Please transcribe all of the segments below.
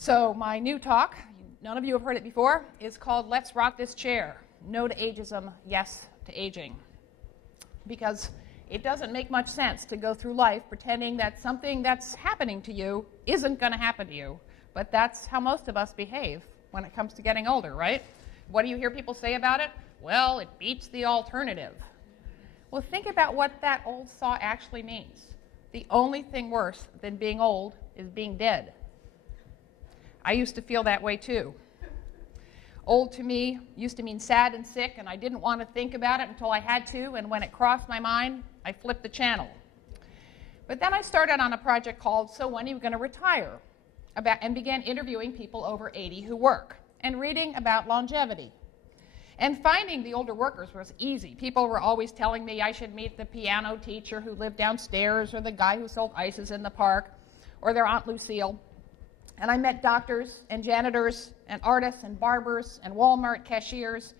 So my new talk, none of you have heard it before, is called Let's Rock This Chair. No to ageism, yes to aging. Because it doesn't make much sense to go through life pretending that something that's happening to you isn't going to happen to you. But that's how most of us behave when it comes to getting older, right? What do you hear people say about it? Well, it beats the alternative. Well, think about what that old saw actually means. The only thing worse than being old is being dead. I used to feel that way too. Old to me used to mean sad and sick, and I didn't want to think about it until I had to, and when it crossed my mind, I flipped the channel. But then I started on a project called So When Are You Going to Retire? And began interviewing people over 80 who work, and reading about longevity. And finding the older workers was easy. People were always telling me I should meet the piano teacher who lived downstairs, or the guy who sold ices in the park, or their Aunt Lucille. And I met doctors and janitors and artists and barbers and Walmart cashiers,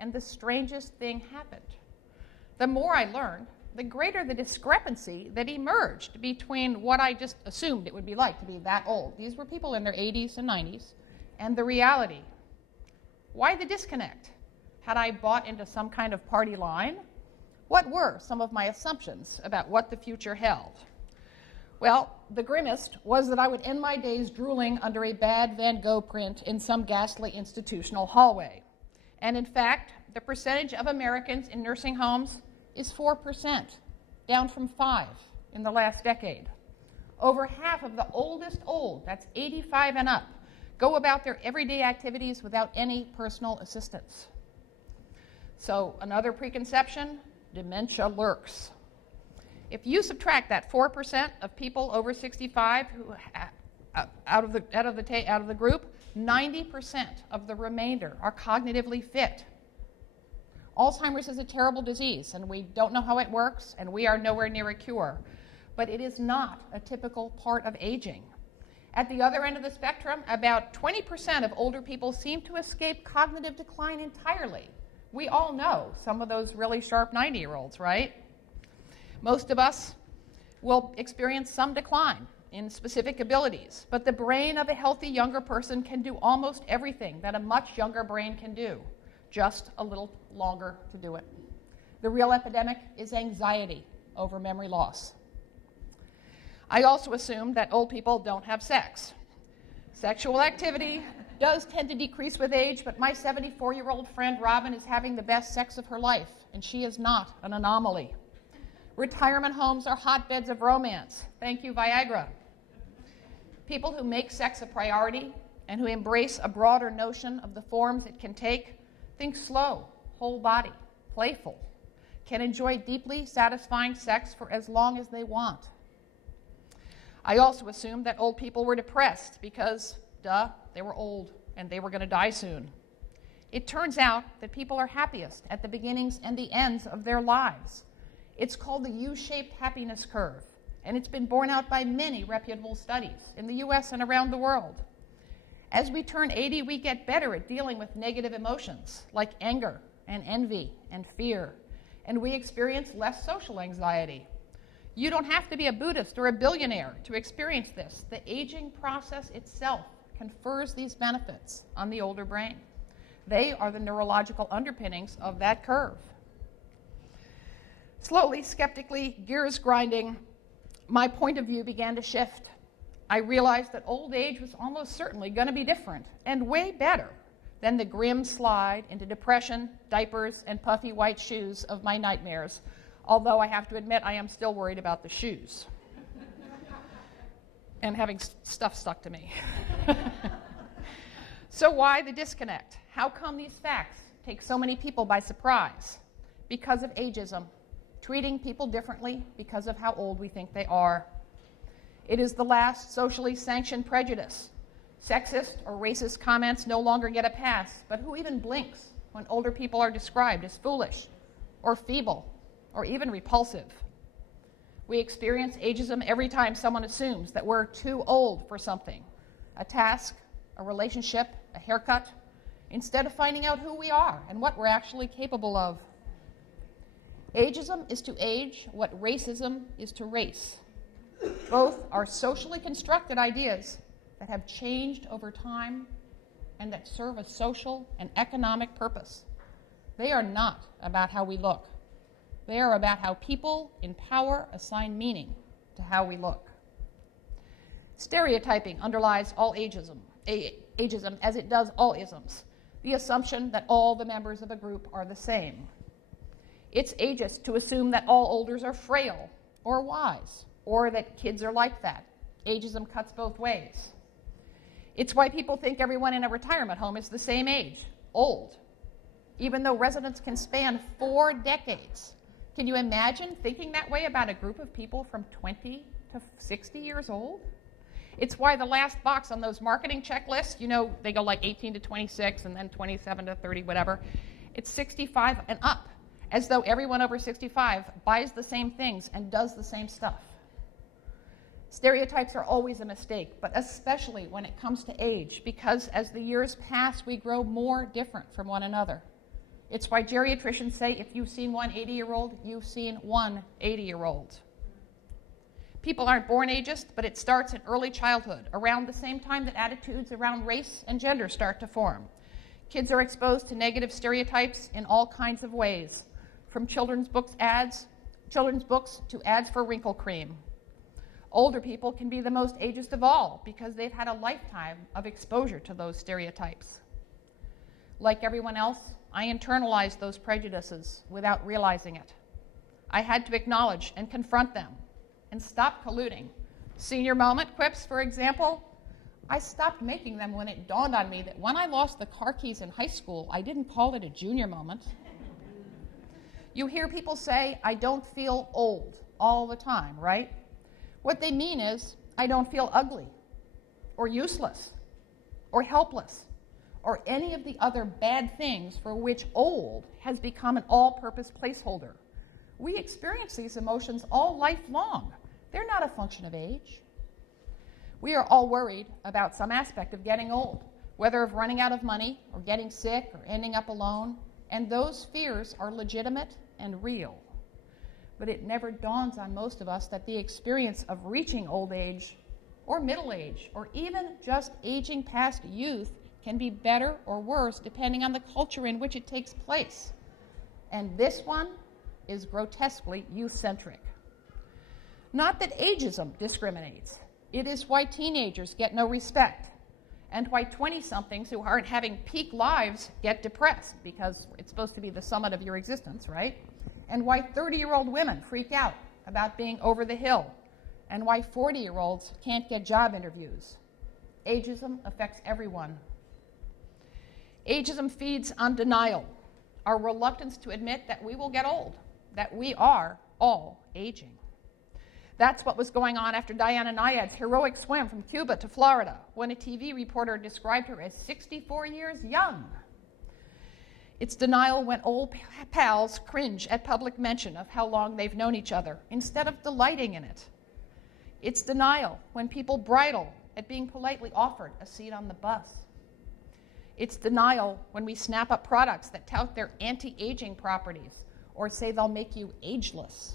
and the strangest thing happened. The more I learned, the greater the discrepancy that emerged between what I just assumed it would be like to be that old. These were people in their 80s and 90s, and the reality. Why the disconnect? Had I bought into some kind of party line? What were some of my assumptions about what the future held? Well, the grimmest was that I would end my days drooling under a bad Van Gogh print in some ghastly institutional hallway. And in fact, the percentage of Americans in nursing homes is 4%, down from 5% in the last decade. Over half of the oldest old, that's 85 and up, go about their everyday activities without any personal assistance. So another preconception, dementia lurks. If you subtract that 4% of people over 65 who out of the group, 90% of the remainder are cognitively fit. Alzheimer's is a terrible disease, and we don't know how it works, and we are nowhere near a cure. But it is not a typical part of aging. At the other end of the spectrum, about 20% of older people seem to escape cognitive decline entirely. We all know some of those really sharp 90-year-olds, right? Most of us will experience some decline in specific abilities, but the brain of a healthy younger person can do almost everything that a much younger brain can do, just a little longer to do it. The real epidemic is anxiety over memory loss. I also assume that old people don't have sex. Sexual activity does tend to decrease with age, but my 74-year-old friend Robin is having the best sex of her life, and she is not an anomaly. Retirement homes are hotbeds of romance. Thank you, Viagra. People who make sex a priority and who embrace a broader notion of the forms it can take think slow, whole body, playful, can enjoy deeply satisfying sex for as long as they want. I also assumed that old people were depressed because, they were old and they were going to die soon. It turns out that people are happiest at the beginnings and the ends of their lives. It's called the U-shaped happiness curve, and it's been borne out by many reputable studies in the US and around the world. As we turn 80, we get better at dealing with negative emotions like anger and envy and fear, and we experience less social anxiety. You don't have to be a Buddhist or a billionaire to experience this. The aging process itself confers these benefits on the older brain. They are the neurological underpinnings of that curve. Slowly, skeptically, gears grinding, my point of view began to shift. I realized that old age was almost certainly going to be different and way better than the grim slide into depression, diapers, and puffy white shoes of my nightmares, although I have to admit I am still worried about the shoes and having stuff stuck to me. So why the disconnect? How come these facts take so many people by surprise? Because of ageism. Treating people differently because of how old we think they are. It is the last socially sanctioned prejudice. Sexist or racist comments no longer get a pass, but who even blinks when older people are described as foolish or feeble or even repulsive? We experience ageism every time someone assumes that we're too old for something, a task, a relationship, a haircut, instead of finding out who we are and what we're actually capable of. Ageism is to age what racism is to race. Both are socially constructed ideas that have changed over time and that serve a social and economic purpose. They are not about how we look. They are about how people in power assign meaning to how we look. Stereotyping underlies all ageism, as it does all isms, the assumption that all the members of a group are the same. It's ageist to assume that all olders are frail or wise, or that kids are like that. Ageism cuts both ways. It's why people think everyone in a retirement home is the same age, old, even though residents can span 4 decades. Can you imagine thinking that way about a group of people from 20 to 60 years old? It's why the last box on those marketing checklists, you know, they go like 18 to 26 and then 27 to 30, whatever. It's 65 and up, as though everyone over 65 buys the same things and does the same stuff. Stereotypes are always a mistake, but especially when it comes to age, because as the years pass, we grow more different from one another. It's why geriatricians say if you've seen one 80-year-old, you've seen one 80-year-old. People aren't born ageist, but it starts in early childhood, around the same time that attitudes around race and gender start to form. Kids are exposed to negative stereotypes in all kinds of ways, from children's books to ads for wrinkle cream. Older people can be the most ageist of all because they've had a lifetime of exposure to those stereotypes. Like everyone else, I internalized those prejudices without realizing it. I had to acknowledge and confront them and stop colluding. Senior moment quips, for example, I stopped making them when it dawned on me that when I lost the car keys in high school, I didn't call it a junior moment. You hear people say, I don't feel old all the time, right? What they mean is, I don't feel ugly, or useless, or helpless, or any of the other bad things for which old has become an all-purpose placeholder. We experience these emotions all life long. They're not a function of age. We are all worried about some aspect of getting old, whether of running out of money, or getting sick, or ending up alone, and those fears are legitimate and real. But it never dawns on most of us that the experience of reaching old age, or middle age, or even just aging past youth can be better or worse depending on the culture in which it takes place. And this one is grotesquely youth-centric. Not that ageism discriminates. It is why teenagers get no respect, and why 20-somethings who aren't having peak lives get depressed, because it's supposed to be the summit of your existence, right? And why 30-year-old women freak out about being over the hill, and why 40-year-olds can't get job interviews. Ageism affects everyone. Ageism feeds on denial, our reluctance to admit that we will get old, that we are all aging. That's what was going on after Diana Nyad's heroic swim from Cuba to Florida, when a TV reporter described her as 64 years young. It's denial when old pals cringe at public mention of how long they've known each other, instead of delighting in it. It's denial when people bridle at being politely offered a seat on the bus. It's denial when we snap up products that tout their anti-aging properties or say they'll make you ageless.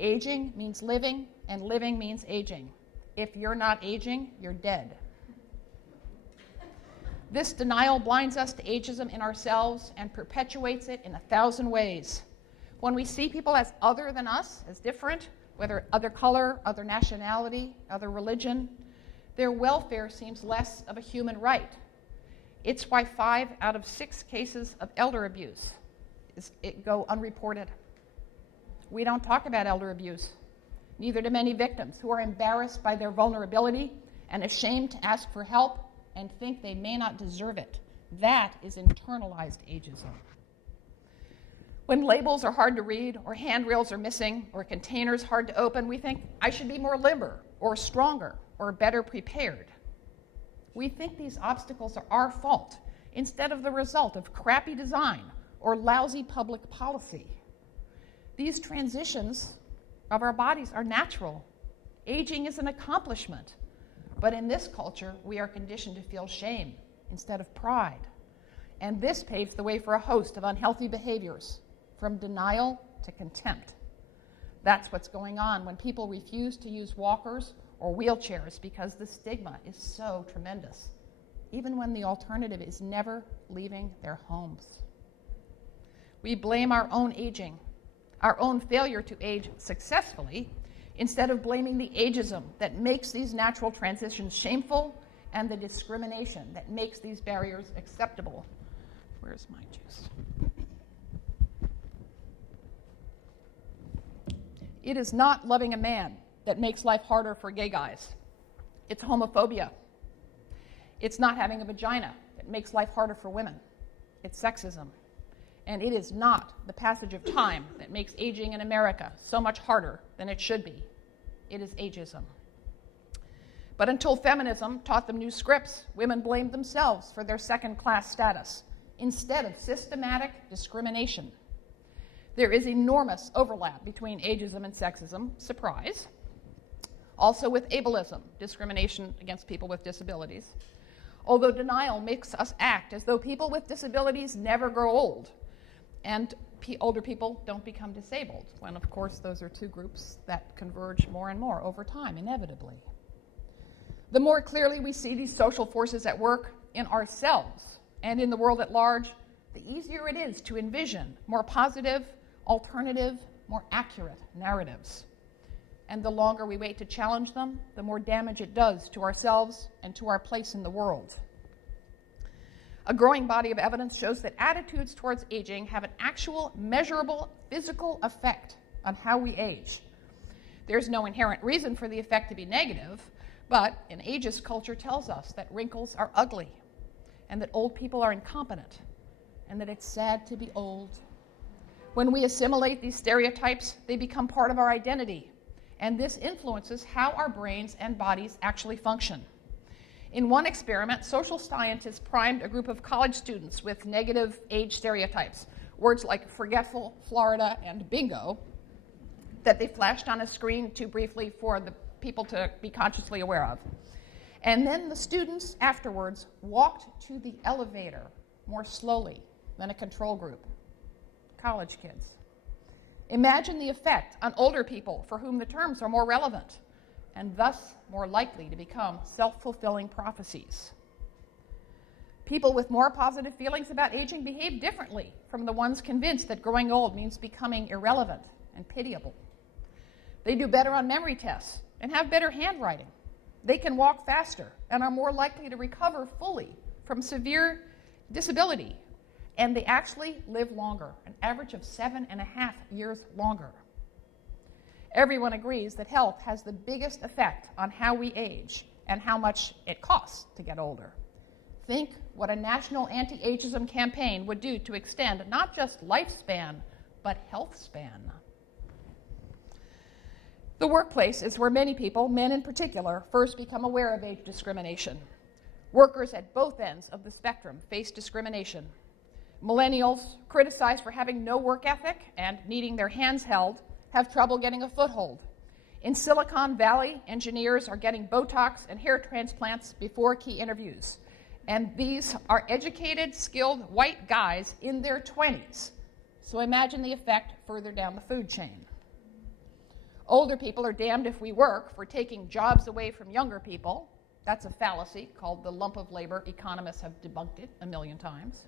Aging means living, and living means aging. If you're not aging, you're dead. This denial blinds us to ageism in ourselves and perpetuates it in 1,000 ways. When we see people as other than us, as different, whether other color, other nationality, other religion, their welfare seems less of a human right. It's why 5 out of 6 cases of elder abuse go unreported. We don't talk about elder abuse. Neither do many victims, who are embarrassed by their vulnerability and ashamed to ask for help and think they may not deserve it. That is internalized ageism. When labels are hard to read, or handrails are missing, or containers hard to open, we think, I should be more limber, or stronger, or better prepared. We think these obstacles are our fault, instead of the result of crappy design or lousy public policy. These transitions of our bodies are natural. Aging is an accomplishment. But in this culture, we are conditioned to feel shame instead of pride. And this paves the way for a host of unhealthy behaviors, from denial to contempt. That's what's going on when people refuse to use walkers or wheelchairs because the stigma is so tremendous, even when the alternative is never leaving their homes. We blame our own aging, our own failure to age successfully, instead of blaming the ageism that makes these natural transitions shameful and the discrimination that makes these barriers acceptable. Where's my juice? It is not loving a man that makes life harder for gay guys. It's homophobia. It's not having a vagina that makes life harder for women. It's sexism. And it is not the passage of time that makes aging in America so much harder than it should be. It is ageism. But until feminism taught them new scripts, women blamed themselves for their second-class status instead of systematic discrimination. There is enormous overlap between ageism and sexism, surprise. Also with ableism, discrimination against people with disabilities. Although denial makes us act as though people with disabilities never grow old, and older people don't become disabled, when of course those are two groups that converge more and more over time, inevitably. The more clearly we see these social forces at work in ourselves and in the world at large, the easier it is to envision more positive, alternative, more accurate narratives. And the longer we wait to challenge them, the more damage it does to ourselves and to our place in the world. A growing body of evidence shows that attitudes towards aging have an actual, measurable, physical effect on how we age. There's no inherent reason for the effect to be negative, but an ageist culture tells us that wrinkles are ugly, and that old people are incompetent, and that it's sad to be old. When we assimilate these stereotypes, they become part of our identity, and this influences how our brains and bodies actually function. In one experiment, social scientists primed a group of college students with negative age stereotypes, words like forgetful, Florida, and bingo, that they flashed on a screen too briefly for the people to be consciously aware of. And then the students afterwards walked to the elevator more slowly than a control group. College kids. Imagine the effect on older people for whom the terms are more relevant, and thus more likely to become self-fulfilling prophecies. People with more positive feelings about aging behave differently from the ones convinced that growing old means becoming irrelevant and pitiable. They do better on memory tests and have better handwriting. They can walk faster and are more likely to recover fully from severe disability. And they actually live longer, an average of 7.5 years longer. Everyone agrees that health has the biggest effect on how we age and how much it costs to get older. Think what a national anti-ageism campaign would do to extend not just lifespan, but health span. The workplace is where many people, men in particular, first become aware of age discrimination. Workers at both ends of the spectrum face discrimination. Millennials, criticized for having no work ethic and needing their hands held, have trouble getting a foothold. In Silicon Valley, engineers are getting Botox and hair transplants before key interviews. And these are educated, skilled white guys in their 20s. So imagine the effect further down the food chain. Older people are damned if we work for taking jobs away from younger people. That's a fallacy called the lump of labor. Economists have debunked it 1,000,000 times.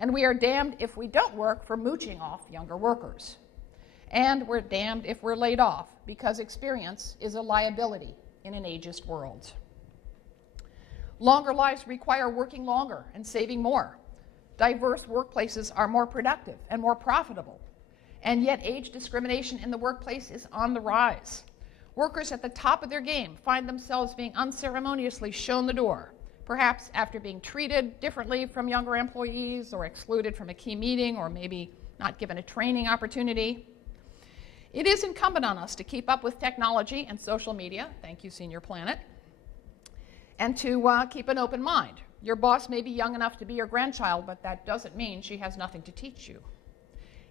And we are damned if we don't work for mooching off younger workers. And we're damned if we're laid off because experience is a liability in an ageist world. Longer lives require working longer and saving more. Diverse workplaces are more productive and more profitable. And yet age discrimination in the workplace is on the rise. Workers at the top of their game find themselves being unceremoniously shown the door, perhaps after being treated differently from younger employees or excluded from a key meeting or maybe not given a training opportunity. It is incumbent on us to keep up with technology and social media, thank you, Senior Planet, and to keep an open mind. Your boss may be young enough to be your grandchild, but that doesn't mean she has nothing to teach you.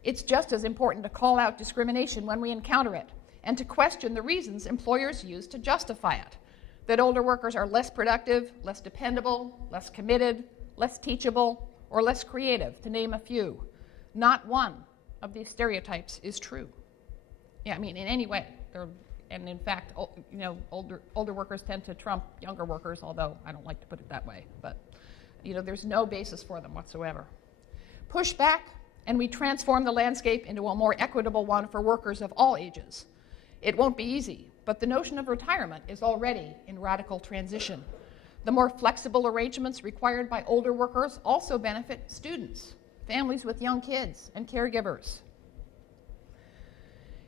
It's just as important to call out discrimination when we encounter it and to question the reasons employers use to justify it. That older workers are less productive, less dependable, less committed, less teachable, or less creative, to name a few. Not one of these stereotypes is true. Yeah, I mean, in any way. They're And in fact, older workers tend to trump younger workers, although I don't like to put it that way. But there's no basis for them whatsoever. Push back, and we transform the landscape into a more equitable one for workers of all ages. It won't be easy, but the notion of retirement is already in radical transition. The more flexible arrangements required by older workers also benefit students, families with young kids, and caregivers.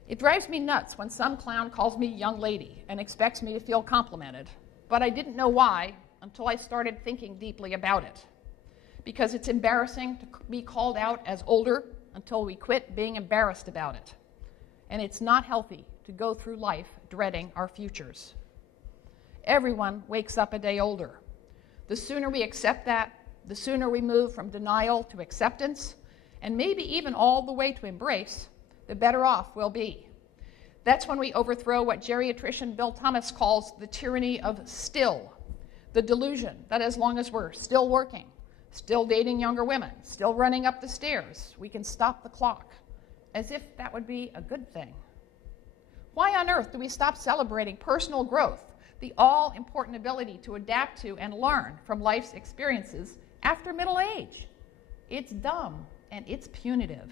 It drives me nuts when some clown calls me young lady and expects me to feel complimented, but I didn't know why until I started thinking deeply about it. Because it's embarrassing to be called out as older until we quit being embarrassed about it. And it's not healthy to go through life dreading our futures. Everyone wakes up a day older. The sooner we accept that, the sooner we move from denial to acceptance, and maybe even all the way to embrace, the better off we'll be. That's when we overthrow what geriatrician Bill Thomas calls the tyranny of still, the delusion that as long as we're still working, still dating younger women, still running up the stairs, we can stop the clock, as if that would be a good thing. Why on earth do we stop celebrating personal growth, the all-important ability to adapt to and learn from life's experiences after middle age? It's dumb and it's punitive.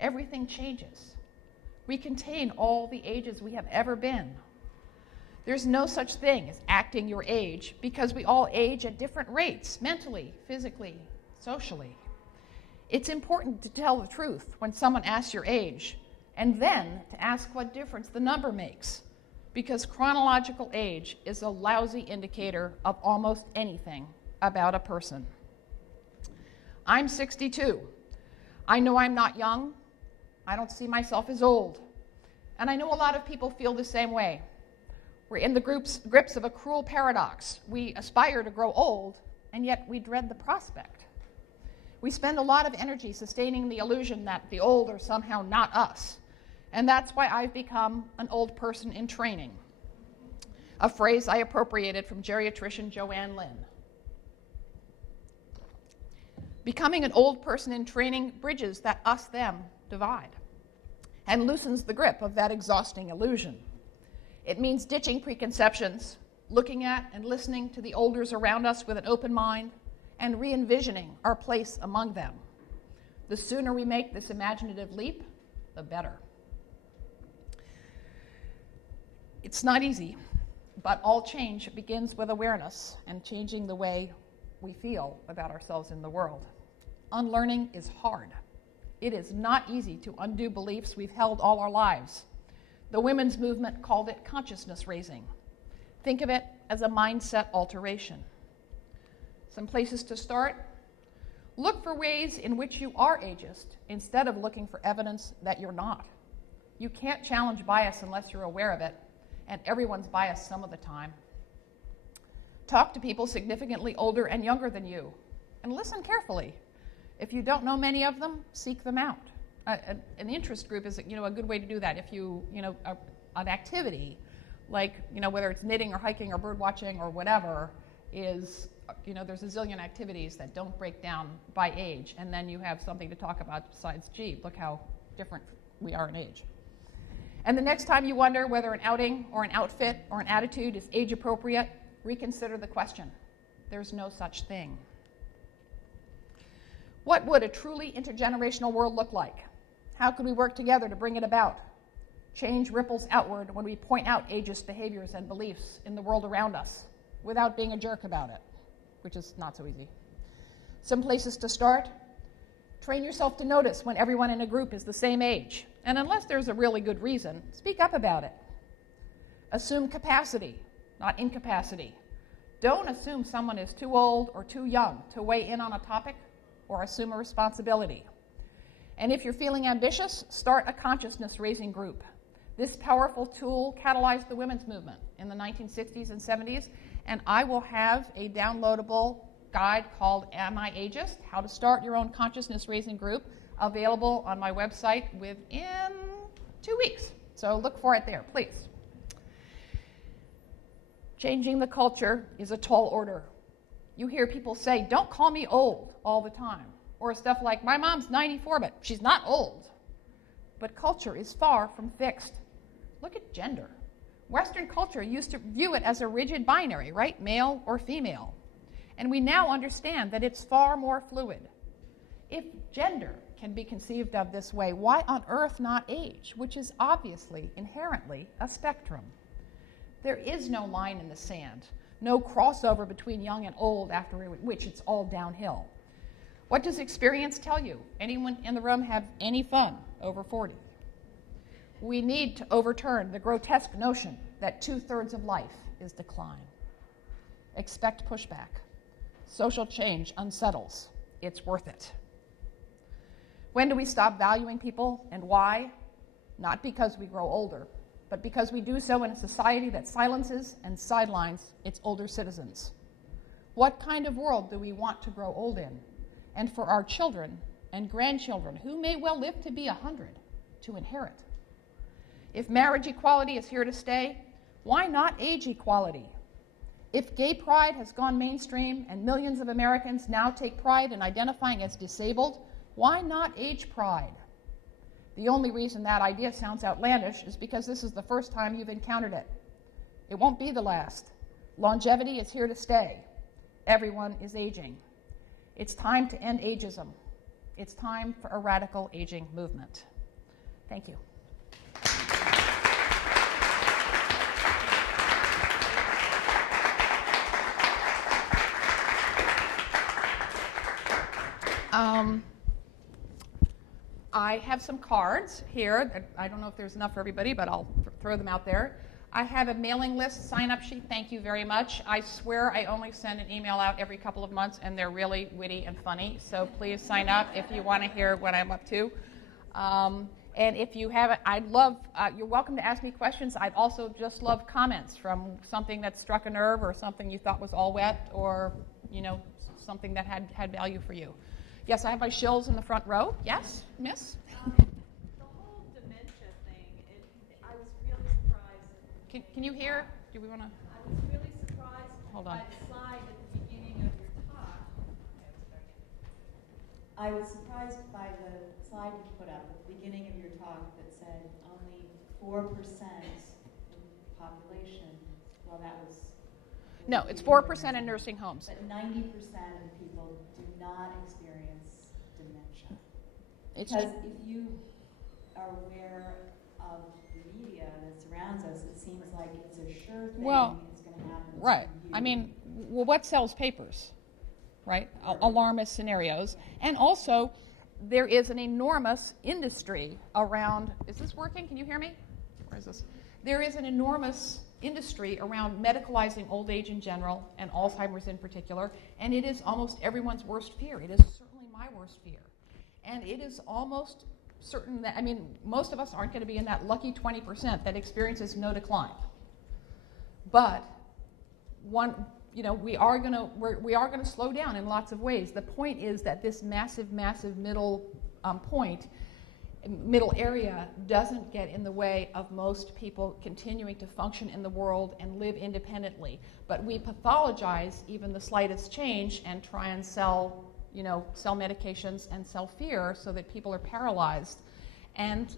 Everything changes. We contain all the ages we have ever been. There's no such thing as acting your age because we all age at different rates, mentally, physically, socially. It's important to tell the truth when someone asks your age, and then to ask what difference the number makes, because chronological age is a lousy indicator of almost anything about a person. I'm 62. I know I'm not young. I don't see myself as old. And I know a lot of people feel the same way. We're in the grips of a cruel paradox. We aspire to grow old, and yet we dread the prospect. We spend a lot of energy sustaining the illusion that the old are somehow not us. And that's why I've become an old person in training, a phrase I appropriated from geriatrician Joanne Lynn. Becoming an old person in training bridges that us-them divide and loosens the grip of that exhausting illusion. It means ditching preconceptions, looking at and listening to the elders around us with an open mind, and re-envisioning our place among them. The sooner we make this imaginative leap, the better. It's not easy, but all change begins with awareness and changing the way we feel about ourselves in the world. Unlearning is hard. It is not easy to undo beliefs we've held all our lives. The women's movement called it consciousness raising. Think of it as a mindset alteration. Some places to start. Look for ways in which you are ageist instead of looking for evidence that you're not. You can't challenge bias unless you're aware of it, and everyone's biased some of the time. Talk to people significantly older and younger than you, and listen carefully. If you don't know many of them, seek them out. An interest group is, a good way to do that. If an activity, like, whether it's knitting or hiking or bird watching or whatever, is, there's a zillion activities that don't break down by age, and then you have something to talk about besides, gee, look how different we are in age. And the next time you wonder whether an outing or an outfit or an attitude is age appropriate, reconsider the question. There's no such thing. What would a truly intergenerational world look like? How could we work together to bring it about? Change ripples outward when we point out ageist behaviors and beliefs in the world around us without being a jerk about it, which is not so easy. Some places to start. Train yourself to notice when everyone in a group is the same age. And unless there's a really good reason, speak up about it. Assume capacity, not incapacity. Don't assume someone is too old or too young to weigh in on a topic or assume a responsibility. And if you're feeling ambitious, start a consciousness-raising group. This powerful tool catalyzed the women's movement in the 1960s and 70s, and I will have a downloadable guide called Am I Ageist? How to Start Your Own Consciousness-Raising Group, available on my website within 2 weeks. So look for it there, please. Changing the culture is a tall order. You hear people say, don't call me old all the time. Or stuff like, my mom's 94, but she's not old. But culture is far from fixed. Look at gender. Western culture used to view it as a rigid binary, right? Male or female. And we now understand that it's far more fluid. If gender can be conceived of this way, why on earth not age, which is obviously, inherently, a spectrum? There is no line in the sand, no crossover between young and old after which it's all downhill. What does experience tell you? Anyone in the room have any fun over 40? We need to overturn the grotesque notion that 2/3 of life is decline. Expect pushback. Social change unsettles. It's worth it. When do we stop valuing people and why? Not because we grow older, but because we do so in a society that silences and sidelines its older citizens. What kind of world do we want to grow old in? And for our children and grandchildren, who may well live to be 100, to inherit? If marriage equality is here to stay, why not age equality? If gay pride has gone mainstream and millions of Americans now take pride in identifying as disabled, why not age pride? The only reason that idea sounds outlandish is because this is the first time you've encountered it. It won't be the last. Longevity is here to stay. Everyone is aging. It's time to end ageism. It's time for a radical aging movement. Thank you. I have some cards here. I don't know if there's enough for everybody, but I'll throw them out there. I have a mailing list sign-up sheet. Thank you very much. I swear I only send an email out every couple of months, and they're really witty and funny. So please sign up if you want to hear what I'm up to. And if you haven't, I'd love, you're welcome to ask me questions. I'd also just love comments from something that struck a nerve or something you thought was all wet or, something that had value for you. Yes, I have my shills in the front row. Yes, miss? The whole dementia thing, I was really surprised. Can you hear? Do we want to? I was really surprised Hold on. by the slide at the beginning of your talk. I was surprised by the slide you put up at the beginning of your talk that said only 4% of the population. Well, that was... No, it's 4% in nursing homes. But 90% of people do not experience dementia. Because if you are aware of the media that surrounds us, it seems like it's a sure thing it's going to happen. Right. To you. I mean, what sells papers? Right? Alarmist scenarios. And also, there is an enormous industry around... Is this working? Can you hear me? Where is this? There is an enormous industry around medicalizing old age in general and Alzheimer's in particular, and it is almost everyone's worst fear. It is certainly my worst fear. And it is almost certain that, most of us aren't going to be in that lucky 20% that experiences no decline. But we are going to slow down in lots of ways. The point is that this massive middle middle area doesn't get in the way of most people continuing to function in the world and live independently. But we pathologize even the slightest change and try and sell medications and sell fear so that people are paralyzed. And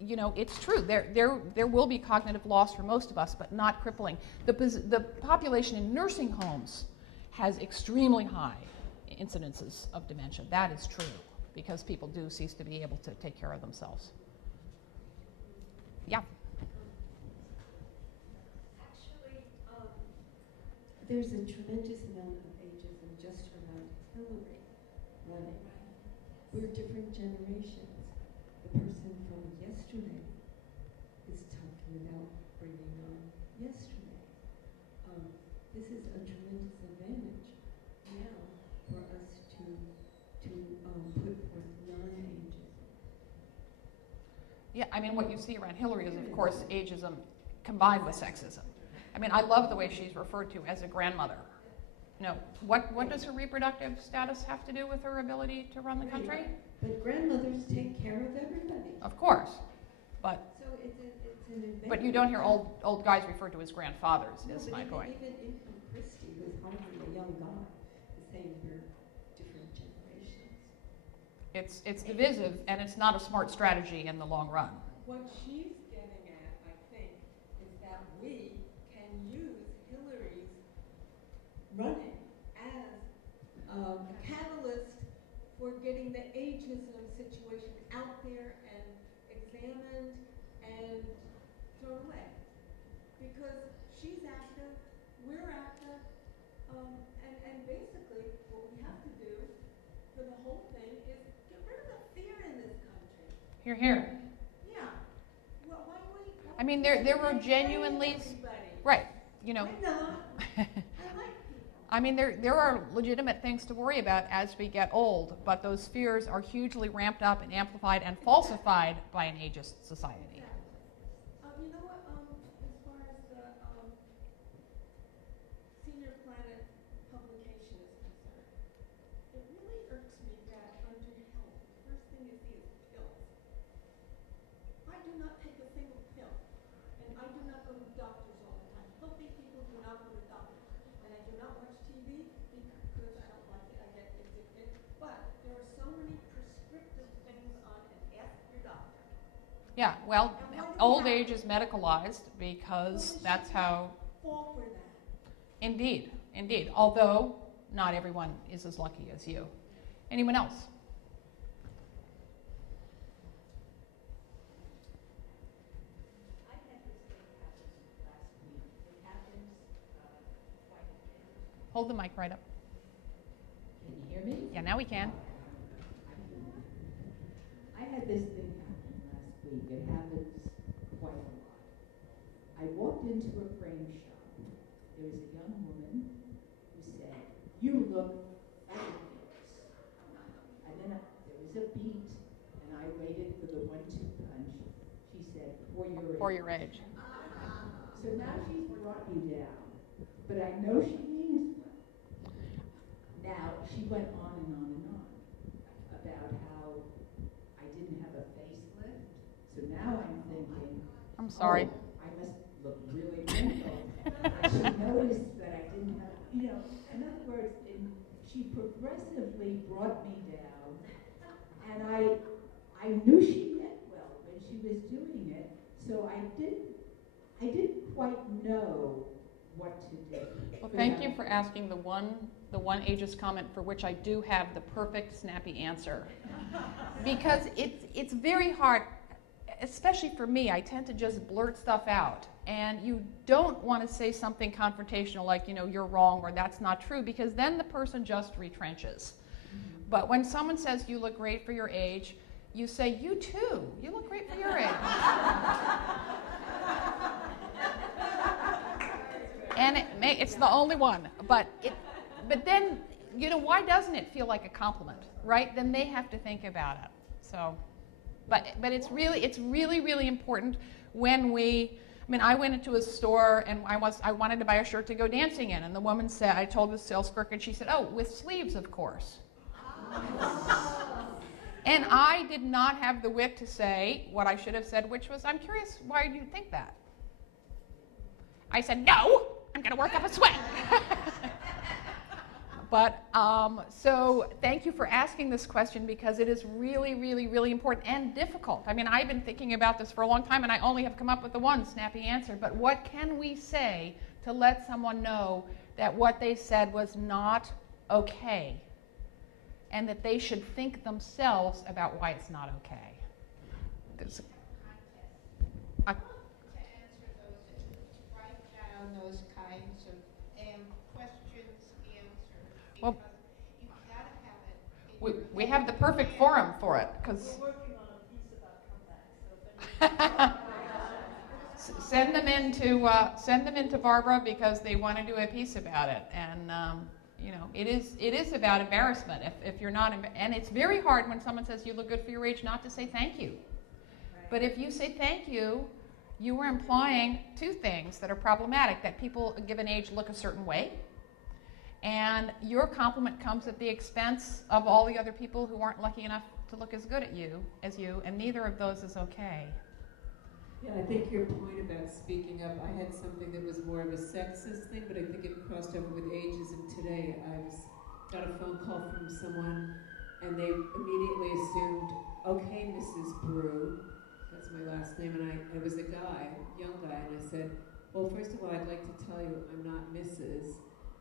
it's true. There will be cognitive loss for most of us, but not crippling. The population in nursing homes has extremely high incidences of dementia. That is true, because people do cease to be able to take care of themselves. Yeah? Actually, there's a tremendous amount of ageism just around Hillary running. We're different generations. The person from yesterday is talking about bringing on yesterday. This is a tremendous advantage now for us to put forth non-ageism. Yeah, what you see around Hillary is, of course, ageism combined with sexism. I love the way she's referred to as a grandmother. What does her reproductive status have to do with her ability to run the country? But grandmothers take care of everybody. Of course, but So it's an advantage. but you don't hear old guys referred to as grandfathers. Is my point. Even Christie, who's hardly a young guy, is saying we're different generations. It's divisive, and it's not a smart strategy in the long run. What she's getting at, I think, is ageism situation out there and examined and thrown away. Because she's active, we're active, and basically what we have to do for the whole thing is get rid of the fear in this country. Here, here. Yeah. Well, why would I mean, there were genuinely, right, you know. I'm not. I like people. I mean, there are legitimate things to worry about as we get old, but those fears are hugely ramped up and amplified and falsified by an ageist society. You know what, as far as the Senior Planet publication is concerned, it really irks me that under health, the first thing you see is pills. I do not take a single pill, and I do not go to doctors all the time. Healthy people do not go to doctors, and I do not watch TV because I don't like it, I get addicted. But there are so many prescriptive things on and ask your doctor. Yeah, well, old age is medicalized because that's how. Fall for that. Indeed, indeed. Although not everyone is as lucky as you. Anyone else? I had this thing happen last week. It happens quite a bit. Hold the mic right up. Can you hear me? Yeah, now we can. I had this thing happen last week. It happens quite a lot. I walked into a frame shop. There was a young woman who said, "You look fabulous." And then there was a beat, and I waited for the 1-2 punch. She said, "For your age." So now she's brought me down, but I know she means well. Now, she went on and on and on about how I didn't have a facelift. So now I'm thinking, I'm sorry. oh, I must look really wrinkled. She noticed that I didn't have, in other words, she progressively brought me down. And I knew she meant well when she was doing it. So I didn't quite know what to do. Well, thank you for asking the one ageist comment for which I do have the perfect snappy answer. Because it's very hard, especially for me. I tend to just blurt stuff out. And you don't want to say something confrontational like, you're wrong or that's not true, because then the person just retrenches. But when someone says you look great for your age, you say, you too, you look great for your age. And it's the only one. But then, why doesn't it feel like a compliment, right? Then they have to think about it. So, but it's really, really important when I went into a store and I wanted to buy a shirt to go dancing in, and the woman said, I told the sales clerk, and she said, "Oh, with sleeves, of course." And I did not have the wit to say what I should have said, which was, "I'm curious, why do you think that?" I said, "No, I'm going to work up a sweat." But so thank you for asking this question, because it is really, really, really important and difficult. I mean, I've been thinking about this for a long time, and I only have come up with the one snappy answer. But what can we say to let someone know that what they said was not okay, and that they should think themselves about why it's not okay? There's a to answer those, write down those kinds of questions, answers, Well, because you've got to have it. in your we have the perfect forum for it, because We're working on a piece about comeback, so if send them into Barbara, because they want to do a piece about it. And it is about embarrassment. If you're not, and it's very hard when someone says you look good for your age not to say thank you. But if you say thank you, you are implying two things that are problematic: that people a given age look a certain way, and your compliment comes at the expense of all the other people who aren't lucky enough to look as good as you, and neither of those is okay. Yeah, I think your point about speaking up, I had something that was more of a sexist thing, but I think it crossed over with ageism today. Got a phone call from someone, and they immediately assumed, "Okay, Mrs. Brew," that's my last name, and it was a guy, young guy, and I said, "Well, first of all, I'd like to tell you I'm not Mrs.,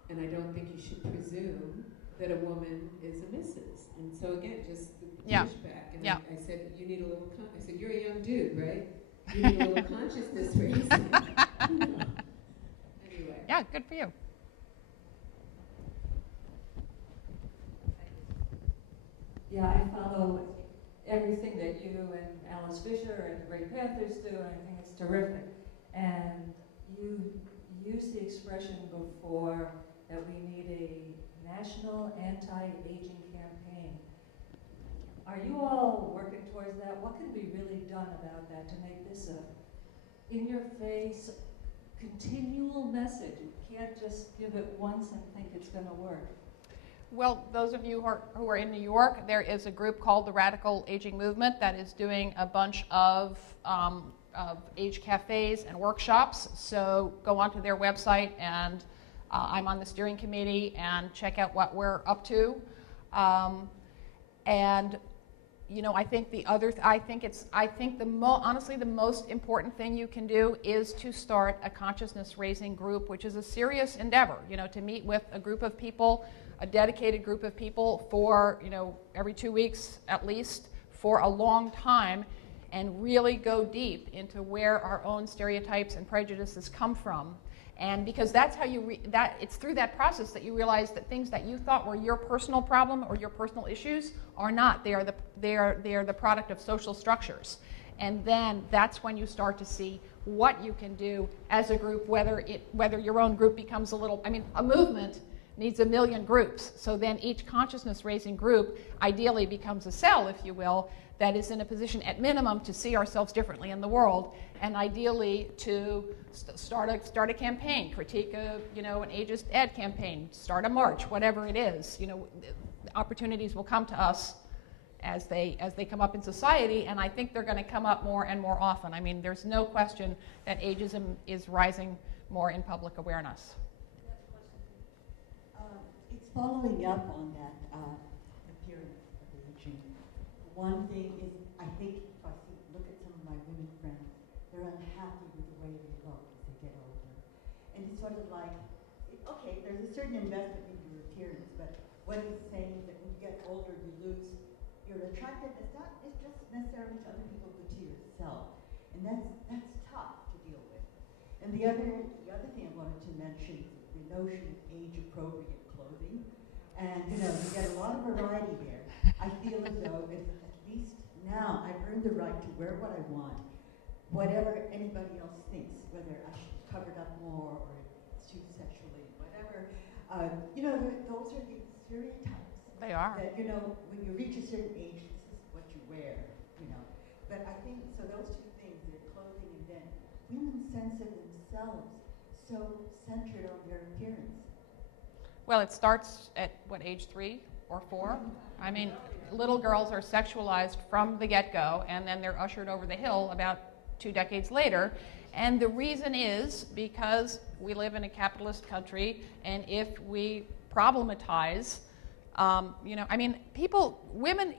and I don't think you should presume." that a woman is a Mrs. And so again, just the Yeah. pushback. And Yeah. I said, you need a little, I said, you're a young dude, right? You need a little consciousness raising. Anyway. Yeah, good for you. Yeah, I follow everything that you and Alice Fisher and the Great Panthers do, and I think it's terrific. And you used the expression before that we need a national anti-aging campaign. Are you all working towards that? What can be really done about that to make this a in-your-face, continual message? You can't just give it once and think it's going to work. Well, those of you who are in New York, there is a group called the Radical Aging Movement that is doing a bunch of age cafes and workshops. So go onto their website, and I'm on the steering committee, and check out what we're up to. And you know, I think honestly the most important thing you can do is to start a consciousness raising group, which is a serious endeavor. You know, to meet with a group of people, a dedicated group of people for, you know, every 2 weeks at least for a long time, and really go deep into where our own stereotypes and prejudices come from. And because that's how it's through that process that you realize that things that you thought were your personal problem or your personal issues are not. They are the product of social structures. And then that's when you start to see what you can do as a group, whether your own group becomes a movement needs 1 million groups. So then each consciousness raising group ideally becomes a cell, if you will, that is in a position at minimum to see ourselves differently in the world, and ideally to start a campaign, critique an ageist ed campaign, start a march, whatever it is. You know, opportunities will come to us as they come up in society, and I think they're going to come up more and more often. I mean, there's no question that ageism is rising more in public awareness. It's following up on that appearance of aging. One thing is, I think if I look at some of my women friends, they're unhappy with the way they look as they get older. And it's sort of like, okay, there's a certain investment in your appearance, but what he's saying is that when you get older, you lose your attractiveness, not it's just necessarily to other people, but to yourself. And that's tough to deal with. And the other thing I wanted to mention is the notion of age-appropriate clothing. And, you know, you get a lot of variety there. I feel as though at least now I've earned the right to wear what I want, whatever anybody else thinks, whether I should be covered up more or it's too sexually, whatever. You know, those are the stereotypes. They are. That, you know, when you reach a certain age, this is what you wear, you know. But I think, so those two things, their clothing and then women's sense of themselves, so centered on their appearance. Well, it starts at, age 3 or 4? I mean, little girls are sexualized from the get-go, and then they're ushered over the hill about 2 decades later. And the reason is because we live in a capitalist country, and if we problematize, women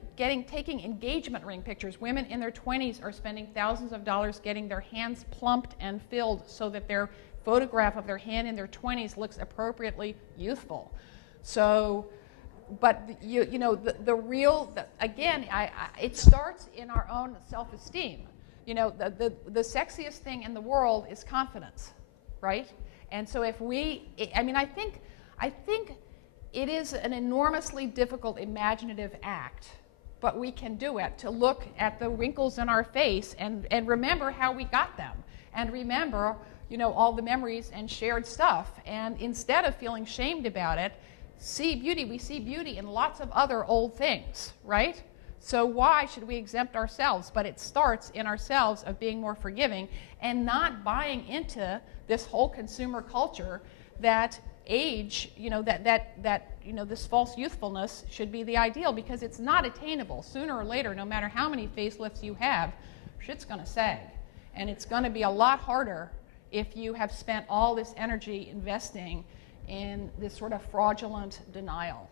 taking engagement ring pictures, women in their 20s are spending thousands of dollars getting their hands plumped and filled so that their photograph of their hand in their 20s looks appropriately youthful. So, but it starts in our own self-esteem. You know, the sexiest thing in the world is confidence, right? And so if I think it is an enormously difficult imaginative act, but we can do it, to look at the wrinkles in our face and remember how we got them, and remember, you know, all the memories and shared stuff, and instead of feeling shamed about it, see beauty. We see beauty in lots of other old things, right? So why should we exempt ourselves? But it starts in ourselves of being more forgiving and not buying into this whole consumer culture that age, you know, this false youthfulness should be the ideal, because it's not attainable. Sooner or later, no matter how many facelifts you have, shit's going to sag. And it's going to be a lot harder if you have spent all this energy investing in this sort of fraudulent denial.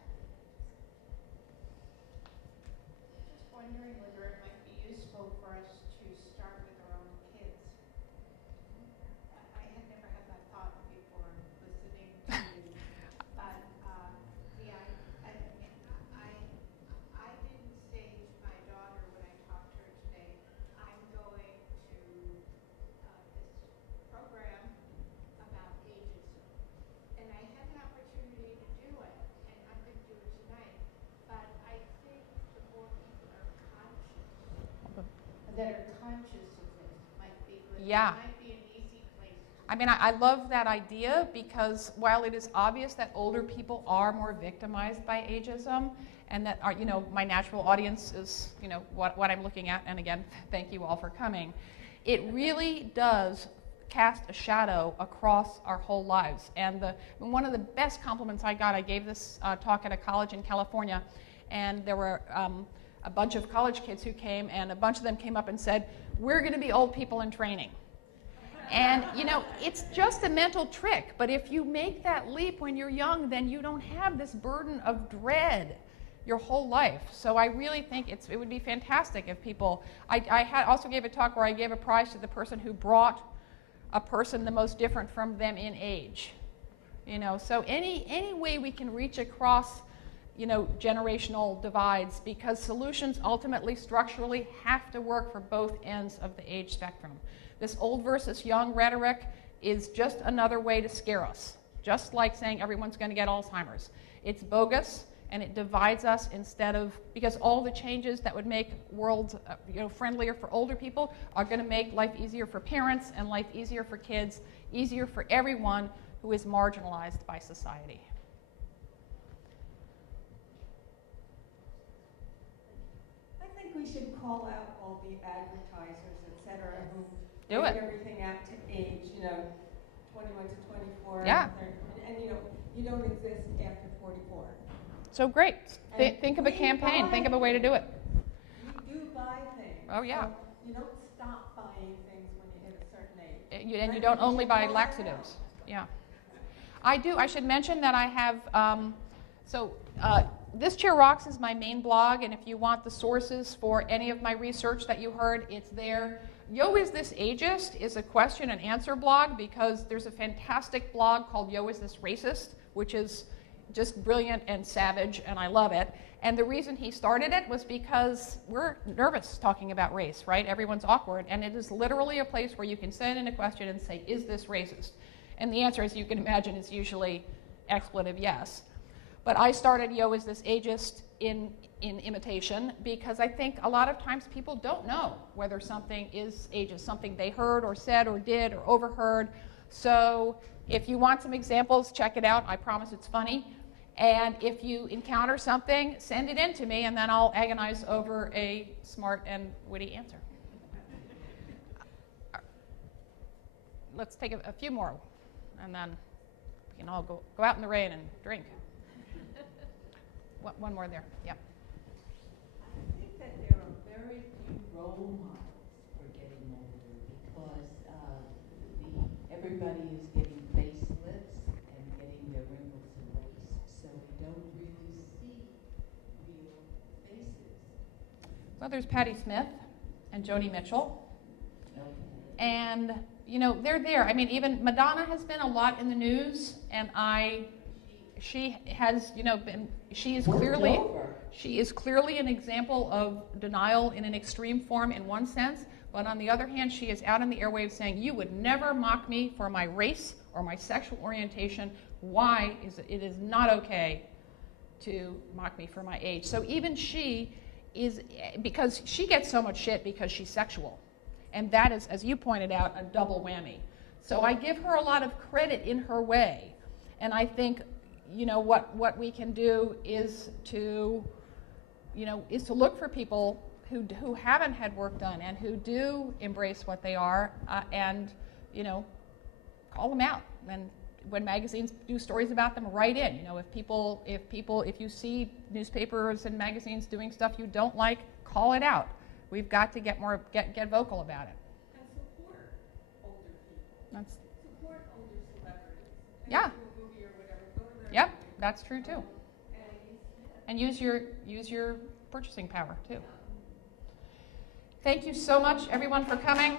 Just wondering whether it might be useful for us to start with our own kids. I had never had that thought before listening to you, but I Yeah. It might be an easy place to I mean, I love that idea because while it is obvious that older people are more victimized by ageism, and that are, my natural audience is, what I'm looking at, and again, thank you all for coming, it really does cast a shadow across our whole lives. And one of the best compliments I got, I gave this talk at a college in California, and there were a bunch of college kids who came, and a bunch of them came up and said, "We're going to be old people in training." And, it's just a mental trick, but if you make that leap when you're young, then you don't have this burden of dread your whole life. So I really think it would be fantastic if people, I also gave a talk where I gave a prize to the person who brought a person the most different from them in age. So any way we can reach across, generational divides, because solutions ultimately structurally have to work for both ends of the age spectrum. This old versus young rhetoric is just another way to scare us, just like saying everyone's going to get Alzheimer's. It's bogus, and it divides us because all the changes that would make world friendlier for older people are going to make life easier for parents and life easier for kids, easier for everyone who is marginalized by society. I think we should call out all the advertisers, et cetera, who Do make it. everything out to age, 21 to 24. Yeah. And you don't exist after 44. So great. And Think of a we campaign. buy Think of a way to do it. You do buy things. Oh, yeah. So you don't stop buying things when you hit a certain age. And you don't only buy laxatives. Yeah. I do. I should mention that I have, This Chair Rocks is my main blog, and if you want the sources for any of my research that you heard, it's there. Yo, Is This Ageist is a question and answer blog because there's a fantastic blog called Yo, Is This Racist, which is just brilliant and savage, and I love it. And the reason he started it was because we're nervous talking about race, right? Everyone's awkward, and it is literally a place where you can send in a question and say, is this racist? And the answer, as you can imagine, is usually expletive yes. But I started Yo, Is This Ageist in imitation because I think a lot of times people don't know whether something is ageist, something they heard or said or did or overheard. So if you want some examples, check it out. I promise it's funny. And if you encounter something, send it in to me, and then I'll agonize over a smart and witty answer. Let's take a few more, and then we can all go out in the rain and drink. One more there. Yeah. I think that there are very few role models for getting older because everybody is getting facelifts and getting their wrinkles erased, so we don't really see real faces. Well, there's Patti Smith and Joni Mitchell. Okay. And, they're there. I mean, even Madonna has been a lot in the news, and she has, she is clearly an example of denial in an extreme form in one sense, but on the other hand, she is out in the airwaves saying, you would never mock me for my race or my sexual orientation. Why is it is not okay to mock me for my age? So even she is, because she gets so much shit because she's sexual. And that is, as you pointed out, a double whammy. So I give her a lot of credit in her way. And I think, what we can do is to look for people who haven't had work done and who do embrace what they are, and call them out. And when magazines do stories about them, write in. If you see newspapers and magazines doing stuff you don't like, call it out. We've got to get vocal about it. And support older people. Support older celebrities. Yeah. To a movie or whatever. Go to their Yep, movie. that's true too. And use your purchasing power too. Thank you so much, everyone, for coming.